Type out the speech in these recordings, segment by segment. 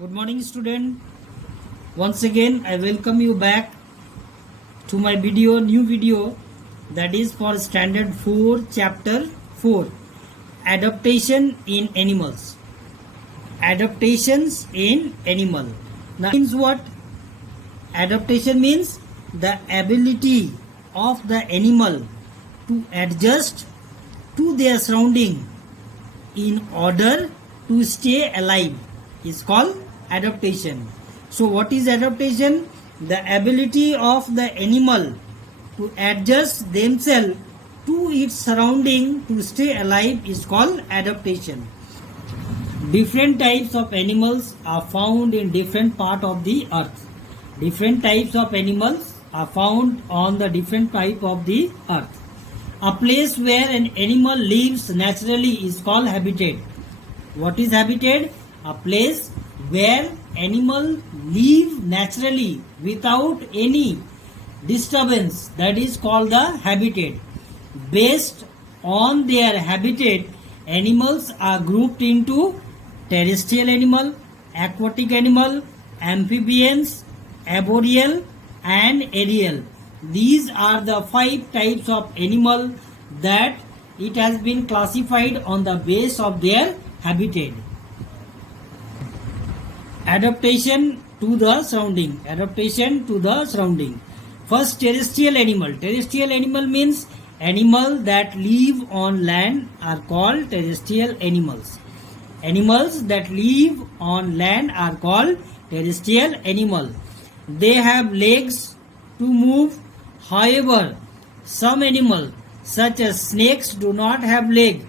Good morning, student. Once again, I welcome you back to my new video that is for Standard 4, Chapter 4, Adaptation in Animals. Adaptations in Animal. Now, means what? Adaptation means the ability of the animal to adjust to their surrounding in order to stay alive is called adaptation. So what is adaptation? The ability of the animal to adjust themselves to its surrounding to stay alive is called adaptation. Different types of animals are found in different part of the earth. Different types of animals are found on the different type of the earth. A place where an animal lives naturally is called habitat. What is habitat? A place where animals live naturally without any disturbance, that is called the habitat. Based on their habitat, animals are grouped into terrestrial animal, aquatic animal, amphibians, arboreal and aerial. These are the 5 types of animal that it has been classified on the base of their habitat. Adaptation to the surrounding. Adaptation to the surrounding. First, terrestrial animal. Terrestrial animal means animals that live on land are called terrestrial animals. Animals that live on land are called terrestrial animal. They have legs to move. However, some animals such as snakes do not have legs.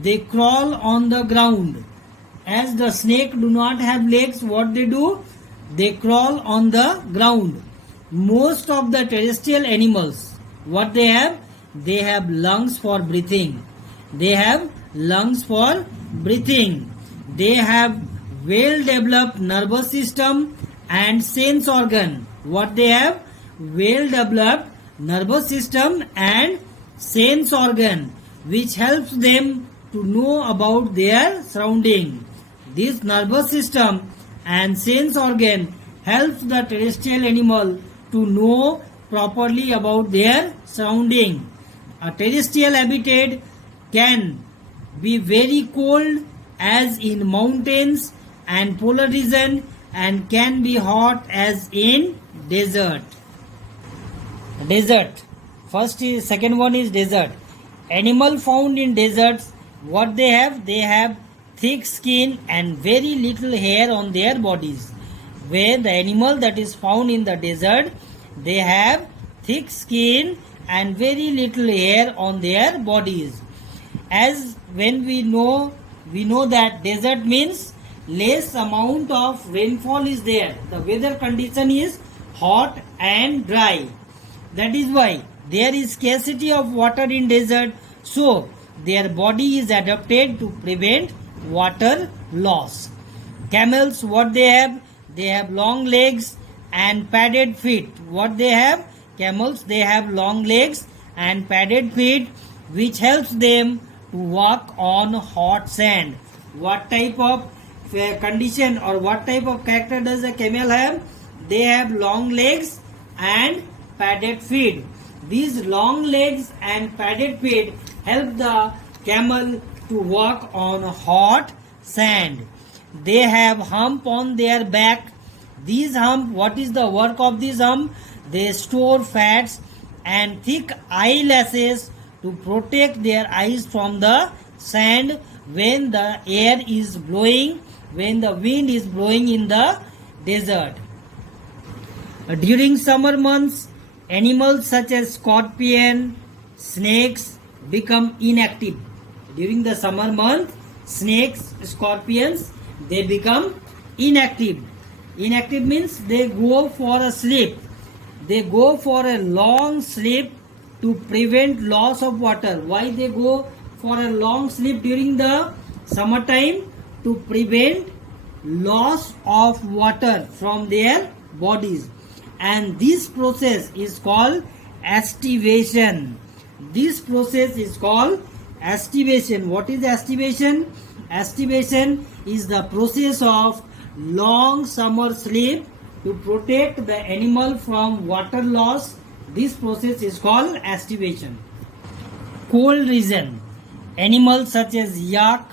They crawl on the ground. As the snake do not have legs, what they do? They crawl on the ground. Most of the terrestrial animals, what they have? They have lungs for breathing. They have lungs for breathing. They have well developed nervous system and sense organ. What they have? Well developed nervous system and sense organ, which helps them to know about their surrounding. This nervous system and sense organ helps the terrestrial animal to know properly about their surrounding. A terrestrial habitat can be very cold as in mountains and polar region, and can be hot as in desert. Desert. Second one is desert. Animal found in deserts, what they have? They have thick skin and very little hair on their bodies. Where the animal that is found in the desert, they have thick skin and very little hair on their bodies. As when we know that desert means less amount of rainfall is there. The weather condition is hot and dry. That is why there is scarcity of water in desert. So their body is adapted to prevent water loss. Camels, what they have? They have long legs and padded feet. What they have? Camels, they have long legs and padded feet, which helps them to walk on hot sand. What type of condition or what type of character does a camel have? They have long legs and padded feet. These long legs and padded feet help the camel to walk on hot sand. They have hump on their back. These hump, what is the work of this hump? They store fats and thick eyelashes to protect their eyes from the sand when the air is blowing, when the wind is blowing in the desert. During summer months, animals such as scorpion, snakes become inactive. During the summer month, snakes, scorpions, they become inactive. Inactive means they go for a sleep. They go for a long sleep to prevent loss of water. Why they go for a long sleep during the summertime? To prevent loss of water from their bodies. And this process is called aestivation. This process is called aestivation. What is aestivation? Aestivation is the process of long summer sleep to protect the animal from water loss. This process is called aestivation. Cold region. Animals such as yak,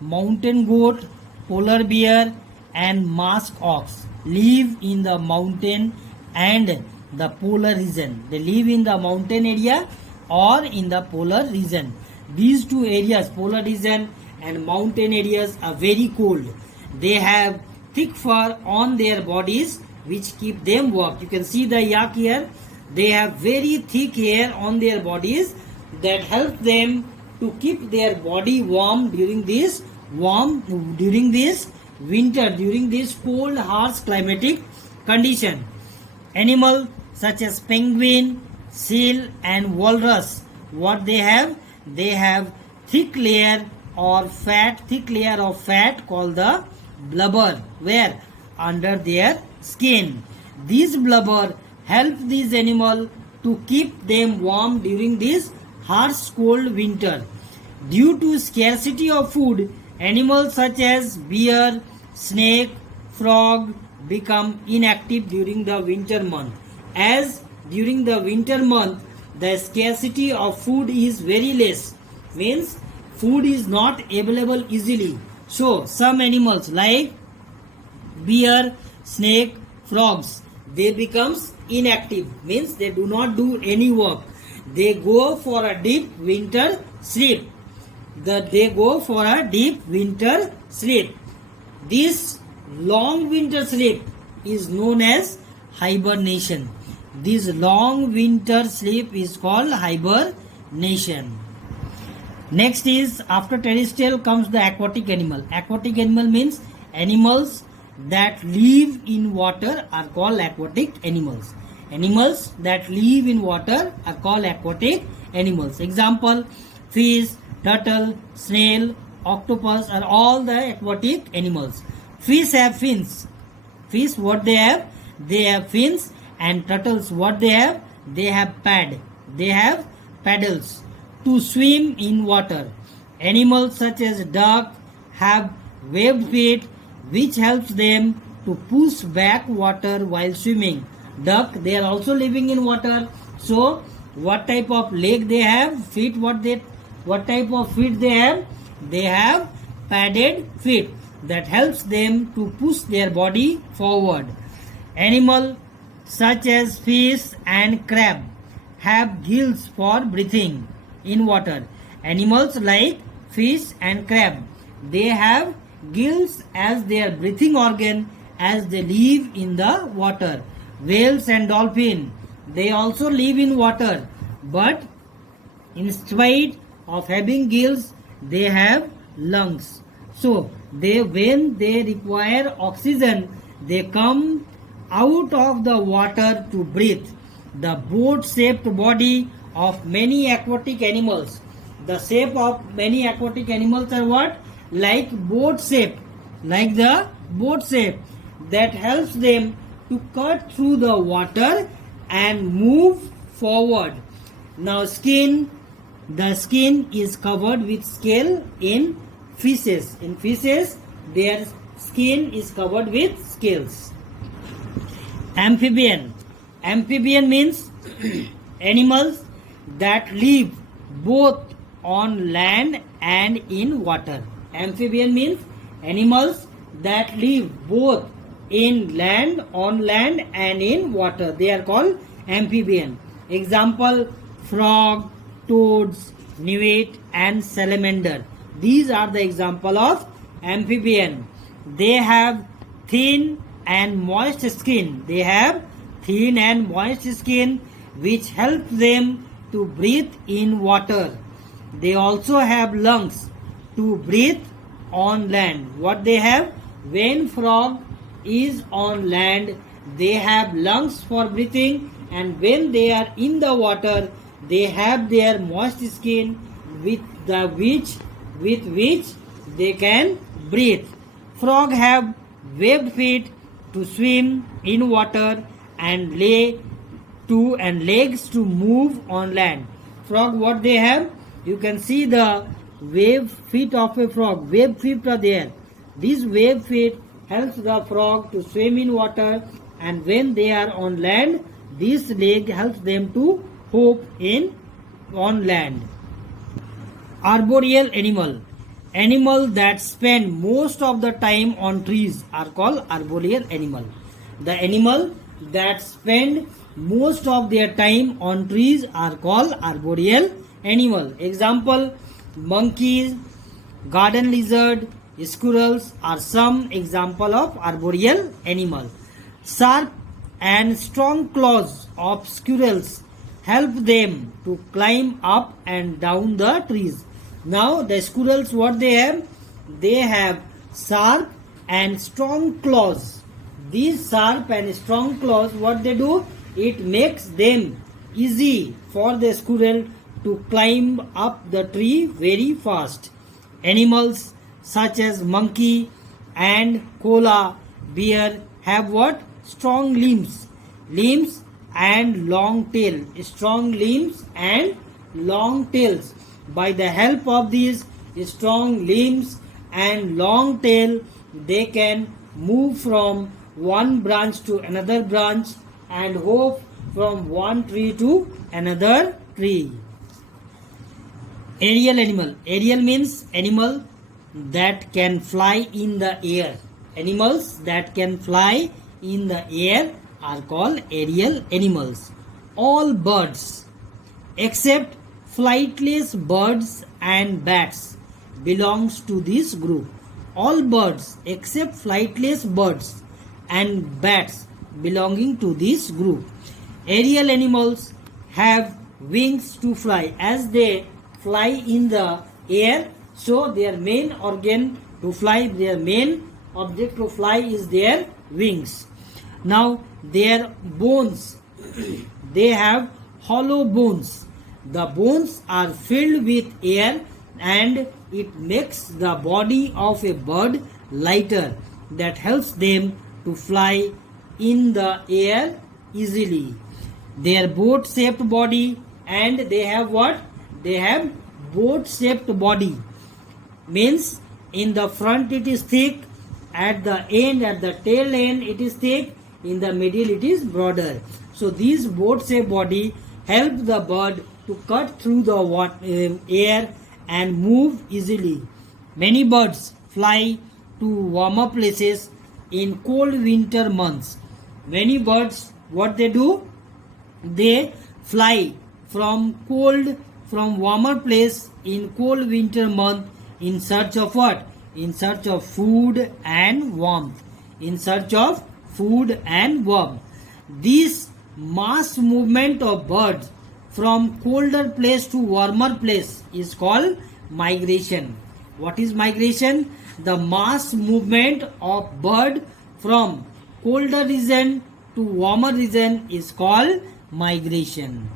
mountain goat, polar bear and musk ox live in the mountain and the polar region. They live in the mountain area or in the polar region. These two areas, polar region and mountain areas, are very cold. They have thick fur on their bodies which keep them warm. You can see the yak here. They have very thick hair on their bodies that help them to keep their body warm during this winter, during this cold, harsh climatic condition. Animals such as penguin, seal and walrus, what they have? They have thick layer of fat called the blubber, where? Under their skin. This blubber help these animal to keep them warm during this harsh cold winter. Due to scarcity of food, animals such as bear, snake, frog become inactive during the winter month. As during the winter month the scarcity of food is very less, means food is not available easily. So some animals like bear, snake, frogs, they becomes inactive, means they do not do any work. They go for a deep winter sleep. This long winter sleep is known as hibernation. This long winter sleep is called hibernation. Next is, after terrestrial comes the aquatic animal. Aquatic animal means animals that live in water are called aquatic animals. Animals that live in water are called aquatic animals. Example, fish, turtle, snail, octopus are all the aquatic animals. Fish have fins. Fish, what they have? They have fins. And turtles, what they have? They have paddles to swim in water. Animals such as duck have webbed feet which helps them to push back water while swimming. Duck, they are also living in water. So what type of leg they have? Feet, what type of feet they have? They have padded feet that helps them to push their body forward. Animal such as fish and crab have gills for breathing in water. Animals like fish and crab, they have gills as their breathing organ as they live in the water. Whales and dolphin, they also live in water, but in spite of having gills, they have lungs. So when they require oxygen, they come out of the water to breathe. The boat-shaped body of many aquatic animals. The shape of many aquatic animals are what? Like boat shape, like the boat shape that helps them to cut through the water and move forward. Now the skin is covered with scale in fishes. In fishes, their skin is covered with scales. Amphibian. Amphibian means animals that live both on land and in water. Amphibian means animals that live both on land and in water. They are called amphibian. Example, frog, toads, newt and salamander. These are the example of amphibian. They have thin and moist skin. They have thin and moist skin which helps them to breathe in water. They also have lungs to breathe on land. What they have? When frog is on land, they have lungs for breathing, and when they are in the water, they have their moist skin with which they can breathe. Frog have webbed feet to swim in water and legs to move on land. Frog, what they have? You can see the webbed feet of a frog. Webbed feet are there. These webbed feet helps the frog to swim in water, and when they are on land, this leg helps them to hop in on land. Arboreal animal. Animals that spend most of the time on trees are called arboreal animal. The animal that spend most of their time on trees are called arboreal animal. Example, monkeys, garden lizard, squirrels are some example of arboreal animal. Sharp and strong claws of squirrels help them to climb up and down the trees. Now the squirrels, what they have? They have sharp and strong claws. These sharp and strong claws, what they do? It makes them easy for the squirrel to climb up the tree very fast. Animals such as monkey and koala bear have what? Strong limbs. Limbs and long tail. Strong limbs and long tails. By the help of these strong limbs and long tail, they can move from one branch to another branch and hop from one tree to another tree. Aerial animal. Aerial means animal that can fly in the air. Animals that can fly in the air are called aerial animals. All birds except flightless birds and bats belongs to this group. All birds except flightless birds and bats belonging to this group. Aerial animals have wings to fly. As they fly in the air, so their main organ to fly, their main object to fly is their wings. Now their bones, they have hollow bones. The bones are filled with air and it makes the body of a bird lighter, that helps them to fly in the air easily. Their boat shaped body, and they have what? They have boat shaped body. Means in the front it is thick, at the end, at the tail end it is thick, in the middle it is broader. So these boat shaped body help the bird to cut through the air and move easily. Many birds fly to warmer places in cold winter months. Many birds, what they do? They fly from warmer place in cold winter month in search of what? In search of food and warmth. In search of food and warmth. This mass movement of birds from colder place to warmer place is called migration. What is migration? The mass movement of bird from colder region to warmer region is called migration.